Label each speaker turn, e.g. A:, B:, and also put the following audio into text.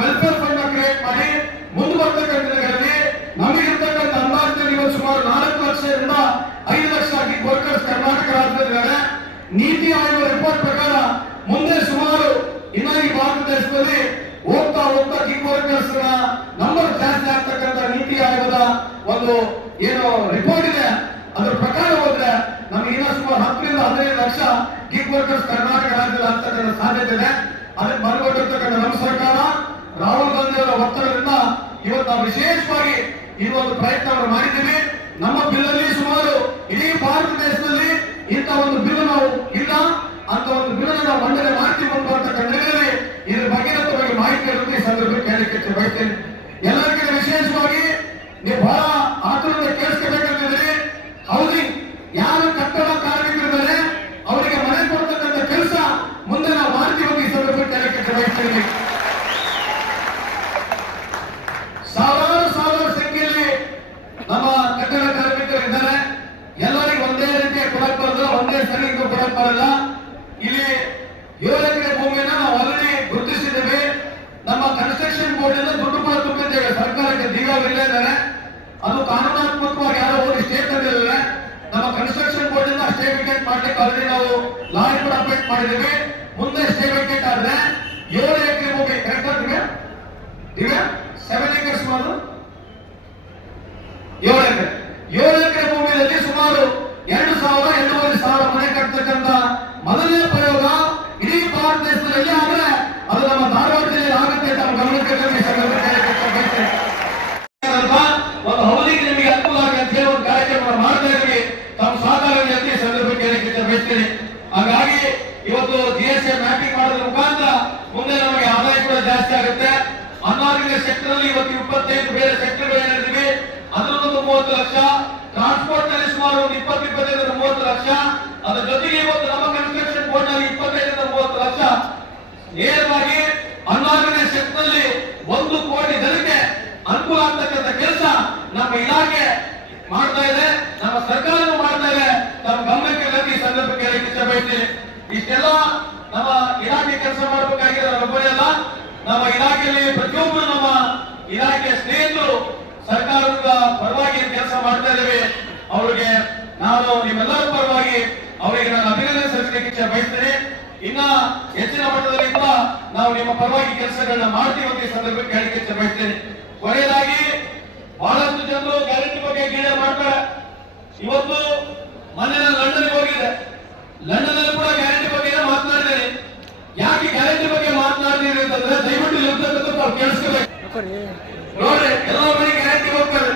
A: Welfare fund create ಮಾಡಿ ಮುಂದೆ ಬರ್ತಕ್ಕಂಥ ದಿನಗಳಲ್ಲಿ ನಮಗಿರ್ತಕ್ಕಂಥ ಅಂದಾಜಿನಲ್ಲಿ ಇವತ್ತು ಸುಮಾರು ನಾಲ್ಕು ಲಕ್ಷದಿಂದ ಐದು ಲಕ್ಷ ಆಗಿ ವರ್ಕರ್ಸ್ ಕರ್ನಾಟಕ ರಾಜ್ಯದಲ್ಲಿದ್ದಾರೆ ನೀತಿ ಆಯೋಗ ರಿಪೋರ್ಟ್ ಪ್ರಕಾರ ಮುಂದೆ ಸುಮಾರು ಇನ್ನ ಈ ಭಾರತ ದೇಶದಲ್ಲಿ ಹೋಗ್ತಾ ಹೋಗ್ತಾ ಗಿಗ್ ವರ್ಕರ್ಸ್ ನಂಬರ್ ಜಾಸ್ತಿ ಆಗ್ತಕ್ಕಂಥ ನೀತಿ ಆಯೋಗದ ಒಂದು ಏನು ರಿಪೋರ್ಟ್ ಇದೆ. ಅದರ ಪ್ರಕಾರ ಹೋದ್ರೆ ನಮಗೆ ಇನ್ನ ಸುಮಾರು ಹತ್ತರಿಂದ ಹದಿನೈದು ಲಕ್ಷ ಗಿಗ್ ವರ್ಕರ್ಸ್ ಕರ್ನಾಟಕ ರಾಜ್ಯದಲ್ಲಿ ಆಗ್ತಕ್ಕಂಥ ಸಾಧ್ಯತೆ ಇದೆ. ಅದಕ್ಕೆ ಮನಗೊಟ್ಟಿರ್ತಕ್ಕಂಥ ನಮ್ಮ ಸರ್ಕಾರ ರಾಹುಲ್ ಗಾಂಧಿ ಅವರ ಒತ್ತಡದಿಂದ ಇವತ್ತು ನಾವು ವಿಶೇಷವಾಗಿ ಈ ಒಂದು ಪ್ರಯತ್ನವನ್ನು ಮಾಡಿದ್ದೀವಿ. ನಮ್ಮ ಬಿಲ್ಲಲ್ಲಿ ಸುಮಾರು ಇಡೀ ಭಾರತ ದೇಶದಲ್ಲಿ ಇಂಥ ಒಂದು ಬಿಲ್ ನಾವು ಇಲ್ಲ. ಅಂತ ಒಂದು ಬಿಲ್ ಮಂಡನೆ ಮಾಡ್ತೀವಿ ಅಂತಕ್ಕಂಥ ಇದರ ಬಗ್ಗೆ ಮಾಹಿತಿ ಈ ಸಂದರ್ಭಕ್ಕೆ ಕೇಳಲಿಕ್ಕೆ ಬಯಸ್ತೇನೆ ಎಲ್ಲರಿಗಿಂತ ವಿಶೇಷವಾಗಿ ನೀವು ಬಹಳ ಆತುರದಿಂದ ಕೇಳಿಸ್ಕೋಬೇಕಂತಿದ್ರೆ ಹೌಸಿಂಗ್ ಯಾರು ಕಟ್ಟಡ ಕಾರ್ಮಿಕರಿದ್ದಾರೆ ಅವರಿಗೆ ಮನೆ ಕೊಡ್ತಕ್ಕಂಥ ಕೆಲಸ ಮುಂದೆ ನಾವು ಮಾಡ್ತೀವಿ ಅಂತ ಈ ಸಂದರ್ಭದಲ್ಲಿ ಕೇಳಲಿಕ್ಕೆ ಬಯಸ್ತೇನೆ ಸಾವಿರಾರು ಸಾವಿರ ಸಂಖ್ಯೆಯಲ್ಲಿ ನಮ್ಮ ಕಟ್ಟಡ ಕಾರ್ಮಿಕರು ಇದ್ದಾರೆ ಎಲ್ಲರಿಗೂ ಒಂದೇ ರೀತಿಯ ಕೊಡಕ್ ಬರಲ್ಲ ಒಂದೇ ಸರಿ ಕೊಡಕ್ ಬರಲ್ಲ ಇಲ್ಲಿ ಏಳು ಎಕರೆ ಭೂಮಿಯನ್ನ ನಾವು ಆಲ್ರೆಡಿ ಗುರುತಿಸಿದ್ದೇವೆ. ನಮ್ಮ ಕನ್ಸ್ಟ್ರಕ್ಷನ್ ಬೋರ್ಡ್ ಇಂದ ದುಡ್ಡು ಕೂಡ ತುಂಬಿದ್ದೇವೆ ಸರ್ಕಾರಕ್ಕೆ ದಿವ್ಯವಿಲ್ಲೇ ಇದ್ದಾರೆ. ಅದು ಕಾನೂನಾತ್ಮಕವಾಗಿ ಯಾರೋ ಹೋಗಿ ಸ್ಟೇ ತಂದಿದ್ದಾರೆ ನಮ್ಮ ಕನ್ಸ್ಟ್ರಕ್ಷನ್ ಬೋರ್ಡ್ ಇಂದ ಸ್ಟೇ ವಿಕೆಟ್ ಮಾಡ್ಲಿಕ್ಕೆ ಆಲ್ರೆಡಿ ನಾವು ಲಾರಿ ಕೂಡ ಅಪ್ಡೇಟ್ ಮಾಡಿದ್ದೇವೆ. ಮುಂದೆ ಸ್ಟೇ ವಿಕೆಟ್ ಆದ್ರೆ ಏಳು ಎಕರೆ ಭೂಮಿ ಕರೆಕ್ಟ್ ಆಗ್ತದೆ ದಿವ್ಯ? ಸೆವೆನ್ ಏಕರ್ಸ್ ಮಾಡು. ಏಳು ಎಕರೆ. ಏಳು ಎಕರೆ ಭೂಮಿಯಲ್ಲಿ ಸುಮಾರು ಎರಡು ಸಾವಿರ ಕಟ್ಟತಕ್ಕಂತ ಮೊದಲನೇ ಪ್ರಯೋಗ ಇಡೀ ಭಾರತ ದೇಶದಲ್ಲಿ ಆದ್ರೆ ಅದು ನಮ್ಮ ಧಾರವಾಡ ಜಿಲ್ಲೆಯಲ್ಲಿ ಆಗುತ್ತೆ ಅಂತ ಗಮನಕ್ಕೆ ಒಂದು ಹವಲಿಗೆ ನಿಮಗೆ ಅನುಕೂಲ ಅಂತ ಹೇಳಿ ಒಂದು ಕಾರ್ಯಕ್ರಮ ಮಾಡ್ತಾ ಇದ್ವಿ ತಮ್ಮ ಸಹಕಾರ ಸಂದರ್ಭಕ್ಕೆ ಹಾಗಾಗಿ ಇವತ್ತು ಜಿ ಎಸ್ ಎ ಮ್ಯಾಪಿಂಗ್ ಮಾಡೋದ್ರ ಮುಖಾಂತರ ಮುಂದೆ ನಮಗೆ ಆದಾಯ ಕೂಡ ಜಾಸ್ತಿ ಆಗುತ್ತೆ. ಅನಾರೋಗ್ಯ ಸೆಕ್ಟರ್ ಇವತ್ತು ಇಪ್ಪತ್ತೈದು ಬೇರೆ ಸೆಕ್ಟರ್ ಏನಿದ್ದೀವಿ ಅದರಲ್ಲೊಂದು ಮೂವತ್ತು ಲಕ್ಷ. ಟ್ರಾನ್ಸ್ಪೋರ್ಟ್ನಲ್ಲಿ ಸುಮಾರು ಒಂದು ಇಪ್ಪತ್ತು, ಇಪ್ಪತ್ತೈದು, ಮೂವತ್ತು ಲಕ್ಷ. ಅದರ ಜೊತೆಗೆ ಇವತ್ತು ನಮ್ಮ ನಲ್ಲಿ ಇಪ್ಪತ್ತೈದರಿಂದ ಮೂವತ್ತು ಲಕ್ಷ ನೇರವಾಗಿ ಹನ್ನೊಂದನೇ ಸೆಕ್ಟರ್ನಲ್ಲಿ ಒಂದು ಕೋಟಿ ಜನಕ್ಕೆ ಅನುಕೂಲ ಆಗ್ತಕ್ಕಂಥ ಕೆಲಸ ನಮ್ಮ ಇಲಾಖೆ ಮಾಡ್ತಾ ಇದೆ, ನಮ್ಮ ಸರ್ಕಾರನೂ ಮಾಡ್ತಾ ಇದೆ. ನಮ್ಮ ಗಮನಕ್ಕೆ ತಂದು ಈ ಸಂದರ್ಭಕ್ಕೆ ಹೇಳಕ್ಕೆ ಇಷ್ಟ ಬಯಸ್ತೀನಿ ಇಷ್ಟೆಲ್ಲ ನಮ್ಮ ಇಲಾಖೆ ಕೆಲಸ ಮಾಡಬೇಕಾಗಿದೆ ನಮ್ಮೊಬ್ಬರೇ ಅಲ್ಲ. ನಮ್ಮ ಇಲಾಖೆಯಲ್ಲಿ ಪ್ರತಿಯೊಬ್ಬರು ನಮ್ಮ ಇಲಾಖೆಯ ಸ್ನೇಹಿತರು ಸರ್ಕಾರದ ಪರವಾಗಿ ಕೆಲಸ ಮಾಡ್ತಾ ಇದ್ದೇವೆ. ಅವರಿಗೆ ನಾನು, ನಿಮ್ಮೆಲ್ಲರ ಪರವಾಗಿ ಅವರಿಗೆ ನಾನು ಅಭಿನಂದನೆ ಅಧ್ಯಕ್ಷ ಬಯಸ್ತೇನೆ ಇನ್ನ ಹೆಚ್ಚಿನ ಮಟ್ಟದಲ್ಲಿ ಕೂಡ ನಾವು ನಿಮ್ಮ ಪರವಾಗಿ ಕೆಲಸಗಳನ್ನ ಮಾಡ್ತೀವಿ ಅಂತ ಈ ಸಂದರ್ಭಕ್ಕೆ ಹೇಳಿಕೆ ಬಯಸ್ತೇನೆ. ಕೊನೆಯದಾಗಿ ಬಹಳಷ್ಟು ಜನರು ಗ್ಯಾರಂಟಿ ಬಗ್ಗೆ ಗೀಡೆ ಮಾಡ್ತಾರೆ. ಇವತ್ತು ಮೊನ್ನೆ ನಾನು ಲಂಡನ್ ಹೋಗಿದ್ದೆ. ಲಂಡನ್ ಅಲ್ಲಿ ಕೂಡ ಗ್ಯಾರಂಟಿ ಬಗ್ಗೆ ಮಾತನಾಡಿದ್ದೇನೆ. ಯಾಕೆ ಗ್ಯಾರಂಟಿ ಬಗ್ಗೆ ಮಾತನಾಡಿದೀರಿ ಅಂತಂದ್ರೆ ದಯವಿಟ್ಟು ಇರ್ತಕ್ಕಂಥ ಕೇಳಿಸ್ಕೋಬೇಕು. ನೋಡ್ರಿ, ಎಲ್ಲ ಮನೆ ಗ್ಯಾರಂಟಿ ಹೋಗ್ತಾರೆ